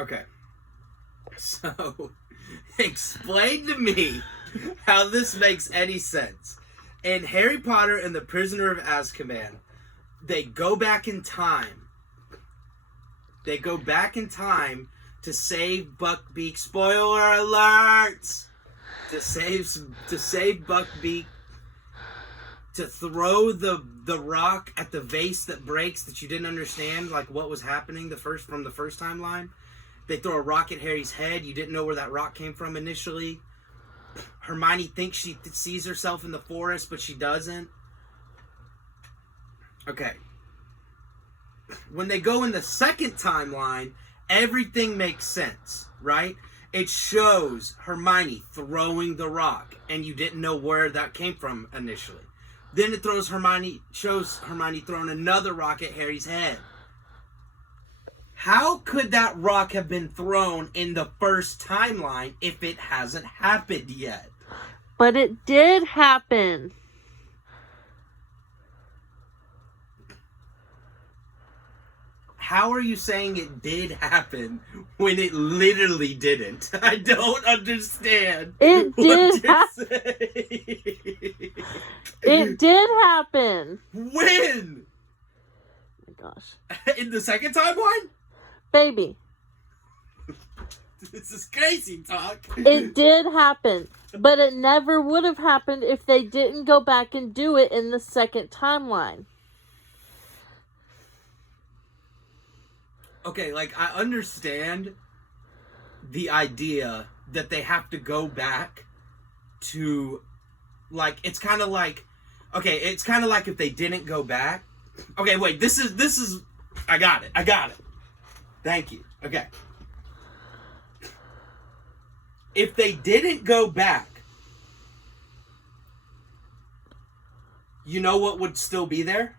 Okay. So, explain to me how this makes any sense. In Harry Potter and the Prisoner of Azkaban, they go back in time. They go back in time to save Buckbeak. Spoiler alert! To save Buckbeak. To throw the rock at the vase that breaks that you didn't understand, like what was happening from the first timeline. They throw a rock at Harry's head. You didn't know where that rock came from initially. Hermione thinks she sees herself in the forest, but she doesn't. Okay. When they go in the second timeline, everything makes sense, right? It shows Hermione throwing the rock, and you didn't know where that came from initially. Then it shows Hermione throwing another rock at Harry's head. How could that rock have been thrown in the first timeline if it hasn't happened yet? But it did happen. How are you saying it did happen when it literally didn't? I don't understand. It did happen. It did happen. When? Oh my gosh. In the second timeline? Baby. This is crazy talk. It did happen. But it never would have happened if they didn't go back and do it in the second timeline. Okay, like, I understand the idea that they have to go back to, like, it's kind of like if they didn't go back. Okay, wait, this is, I got it. Thank you. Okay. If they didn't go back, you know what would still be there?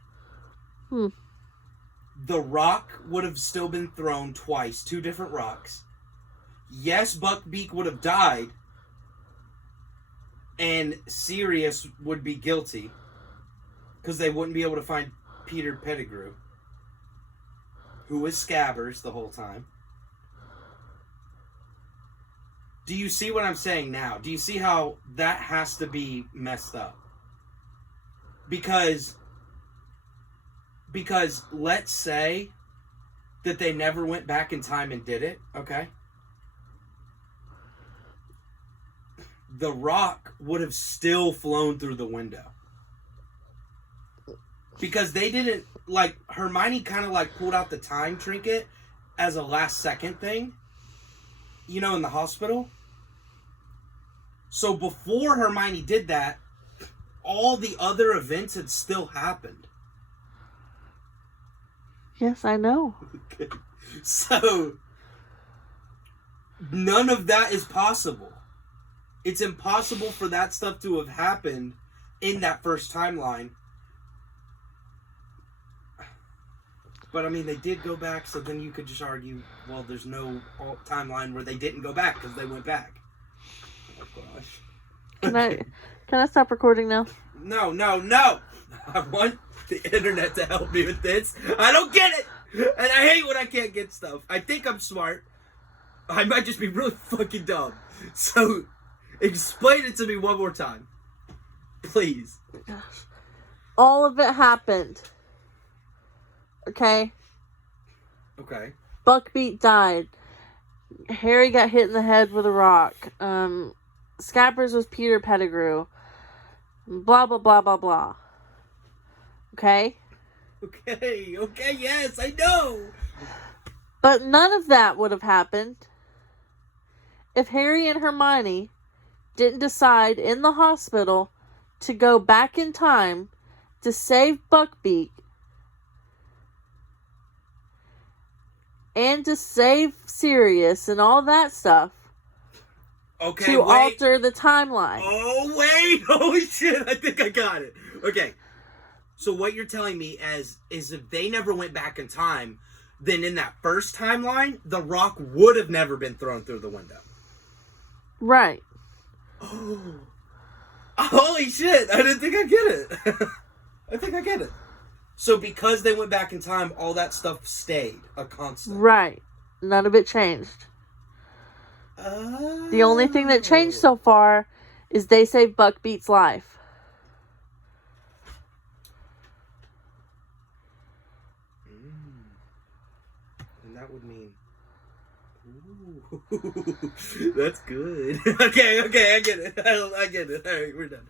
The rock would have still been thrown twice, 2 different rocks. Yes, Buckbeak would have died, and Sirius would be guilty, because they wouldn't be able to find Peter Pettigrew, who was Scabbers the whole time. Do you see what I'm saying now? Do you see how that has to be messed up? Because let's say that they never went back in time and did it, okay? The rock would have still flown through the window. Because they didn't, like, Hermione kind of, like, pulled out the time trinket as a last second thing, you know, in the hospital. So before Hermione did that, all the other events had still happened. Yes, I know. Okay. So, none of that is possible. It's impossible for that stuff to have happened in that first timeline. But, I mean, they did go back, so then you could just argue, well, there's no timeline where they didn't go back because they went back. Oh, gosh. Can I stop recording now? No. I want the internet to help me with this. I don't get it. And I hate when I can't get stuff. I think I'm smart. I might just be really fucking dumb. So, explain it to me one more time. Please. Gosh. All of it happened. Okay? Okay. Buckbeak died. Harry got hit in the head with a rock. Scabbers was Peter Pettigrew. Blah, blah, blah, blah, blah. Okay? Okay, yes, I know. But none of that would have happened if Harry and Hermione didn't decide in the hospital to go back in time to save Buckbeak and to save Sirius and all that stuff. Okay, to alter the timeline. Oh, wait. Holy shit. I think I got it. Okay. So what you're telling me is if they never went back in time, then in that first timeline, the rock would have never been thrown through the window. Right. Oh. Holy shit. I didn't think I'd get it. I think I get it. So because they went back in time, all that stuff stayed a constant. Right. None of it changed. Oh. The only thing that changed so far is they saved Buckbeak's life. And that would mean... Ooh, that's good. Okay, I get it. I get it. All right, we're done.